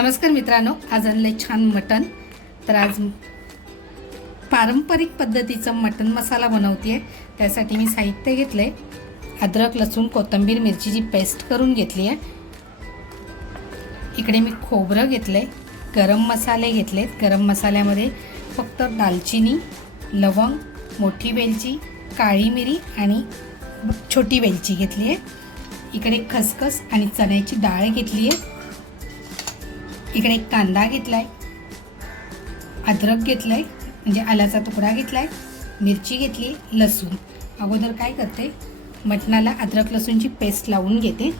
नमस्कार मित्रांनो आज आणलंय छान मटण. तर आज पारंपरिक पद्धतीचं मटण मसाला बनवते त्यासाठी मी साहित्य घेतलं आहे अद्रक लसूण कोथिंबीर मिरचीची पेस्ट करून घेतली आहे इकडे मी खोबरं घेतलं आहे गरम मसाले घेतलेत. गरम मसाल्यामध्ये फक्त दालचिनी लवंग मोठी वेलची काळी मिरी आणि छोटी वेलची घेतली आहे इकडे खसखस आणि चण्याची डाळ घेतली आहे इकडे एक कांदा घेतलाय. अद्रक घेतलाय म्हणजे आल्याचा तुकडा घेतलाय मिरची घेतली लसूण. अगोदर काय करते? मटणाला अद्रक लसूणची पेस्ट लावून घेते.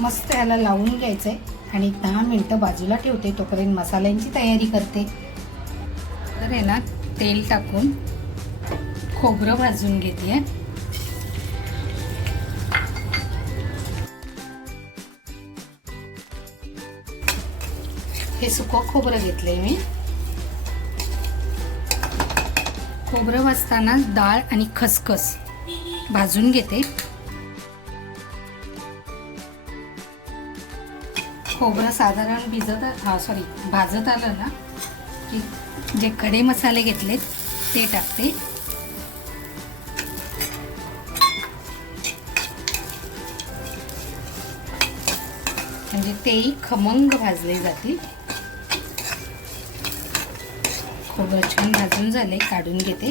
मस्त याला लावून घ्यायचंय आणि दहा मिनटं बाजूला ठेवते तोपर्यंत मसाल्यांची तयारी करते. तर आहे ना तेल टाकून खोबरं भाजून घेते. हे सुकं खोबरं घेतलंय मी. खोबरं भाजताना डाळ आणि खसखस भाजून घेते. खोबरं साधारण भिजत हा सॉरी भाजत आलं ना की जे खडे मसाले घेतलेत ते टाकते. म्हणजे तेही खमंग भाजले जातील. खोबरं छान भाजून झाले काढून घेते.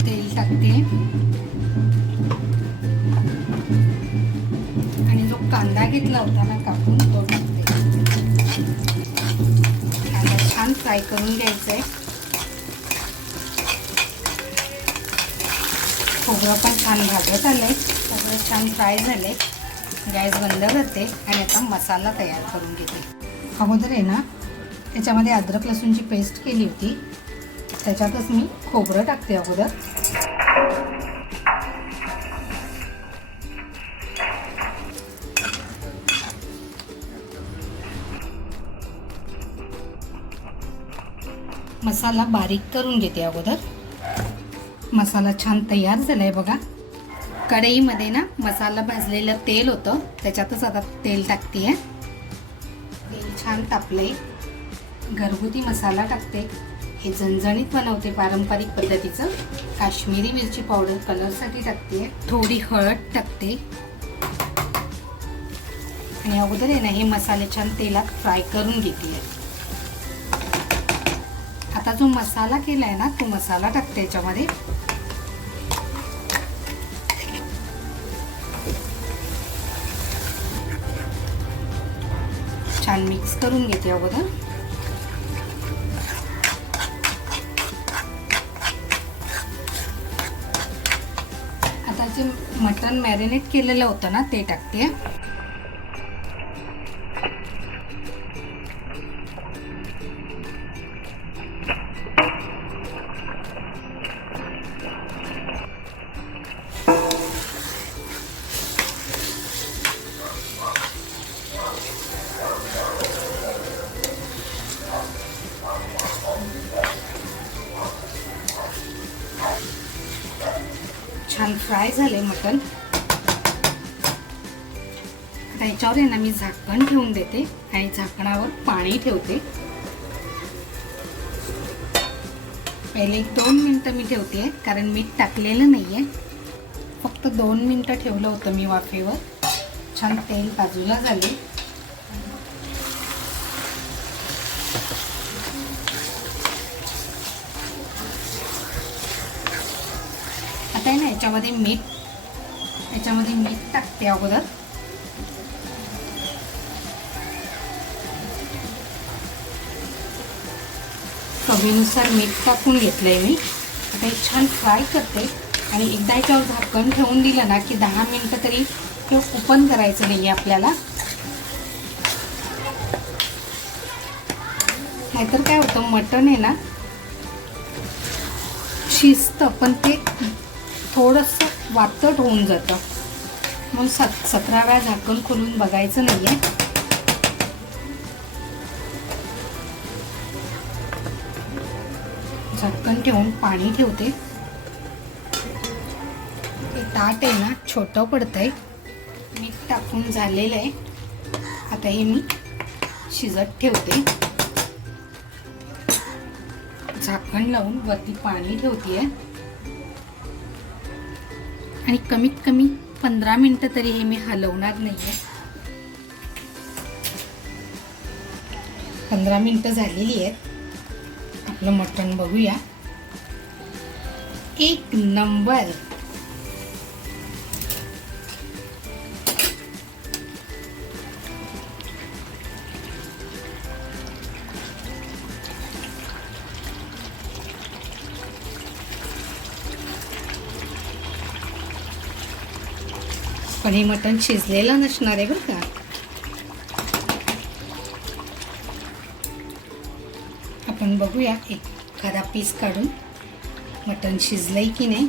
तेल टाकते. आणि जो कांदा घेतला होता ना कापून तो टाकते. कांदा छान फ्राय करून घ्यायचा आहे खोबरं पण छान भाजत आलंय. खोबरं छान फ्राय झाले गॅस बंद करते आणि आता मसाला तयार करून घेते. अगोदर आहे ना त्याच्यामध्ये अद्रक लसूणची पेस्ट केली होती. त्याच्यातच मी खोबरं टाकते अगोदर. मसाला बारीक करून घेते अगोदर. मसाला छान तयार झाला आहे बघा. कढईमध्ये ना मसाला भाजलेलं तेल होतं. त्याच्यातच आता तेल टाकते आहे तेल छान तापले घरगुती मसाला टाकते. हे झणझणीत बनवते पारंपरिक पद्धतीचं. काश्मीरी मिरची पावडर कलरसाठी टाकते थोडी हळद टाकते. आणि अगोदर आहे ना हे मसाले छान तेलात फ्राय करून घेते आता जो मसाला केला आहे ना तो मसाला टाकते याच्यामध्ये. छान मिक्स करून घेते अगोदर. आता जे मटन मॅरिनेट केलेलं होतं ना ते टाकते. फ्राय झाले मटण. आता याच्यावर आहे ना मी झाकण ठेवून देते आणि झाकणावर पाणी ठेवते. पहिले एक दोन मिनटं मी ठेवते कारण मीठ टाकलेलं नाही आहे फक्त दोन मिनटं ठेवलं होतं मी वाफेवर. छान तेल बाजूला झाले. आता आहे ना याच्यामध्ये मीठ याच्यामध्ये मीठ टाकते अगोदर. चवीनुसार मीठ टाकून घेतलंय मी. आता हे छान फ्राय करते. आणि एकदा याच्यावर झाकण ठेवून दिलं ना की दहा मिनटं तरी हे ओपन करायचं नाही आहे आपल्याला. नाहीतर काय होतं मटण आहे ना शिजतं पण ते थोडंसं वातट होऊन जातं. म्हणून सत सतरा वेळा झाकण खोलून बघायचं नाही आहे झाकण ठेवून पाणी ठेवते. ते ताट आहे ना छोटं पडतंय. मीठ टाकून झालेलं आहे. आता हे मी शिजत ठेवते. झाकण लावून वरती पाणी ठेवते आहे आणि कमीत कमी पंधरा मिनटं तरी हे मी हलवणार नाही आहे पंधरा मिनटं झालेली आहेत. आपलं मटण बघूया. एक नंबर. पण हे मटण शिजलेलं नसणार आहे बरं का. आपण बघूया एखादा पीस काढून मटण शिजलंय की नाही.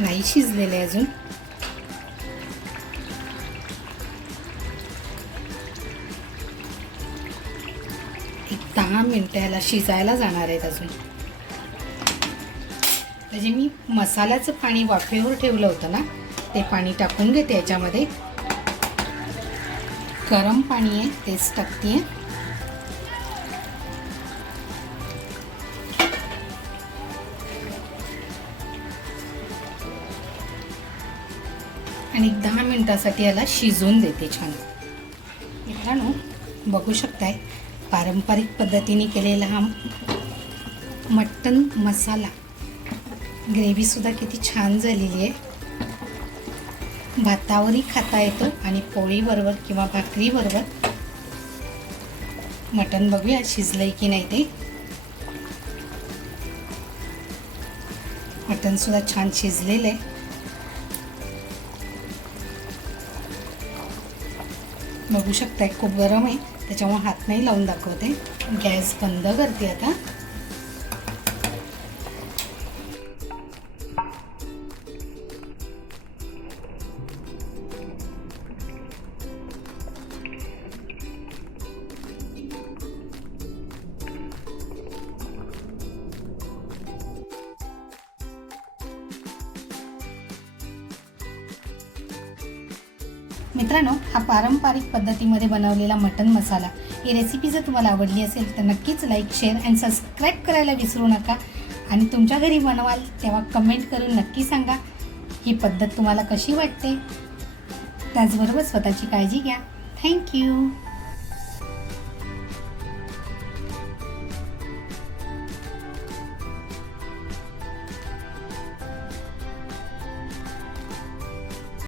नाही शिजलेले अजून. एक दहा मिनटं याला शिजायला जाणार आहेत अजून. म्हणजे मी मसाल्याचं पाणी वाफेवर ठेवलं होतं ना ते पाणी टाकून घेते याच्यामध्ये. गरम पाणी आहे तेच टाकते. आणि दहा मिनिटासाठी याला शिजवून देते छान. मित्रांनो बघू शकताय पारंपरिक पद्धतीने केलेला हा मटन मसाला. ग्रेव्हीसुद्धा किती छान झालेली आहे. भातावरही खाता येतो आणि पोळीबरोबर किंवा भाकरीबरोबर. मटण बघूया शिजलंय की नाही ते. मटण सुद्धा छान शिजलेलं आहे. बघू शकताय खूप गरम आहे. त्याच्यामुळे हात नाही लावून दाखवते. गॅस बंद करते आता. मित्रांनो हा पारंपरिक पद्धतीमध्ये बनवलेला मटन मसाला. ही रेसिपी जर तुम्हाला आवडली असेल तर नक्कीच लाईक शेअर अँड सबस्क्राईब करायला विसरू नका. आणि तुमच्या घरी बनवाल तेव्हा कमेंट करून नक्की सांगा ही पद्धत तुम्हाला कशी वाटते? त्याचबरोबर स्वतःची काळजी घ्या. थँक्यू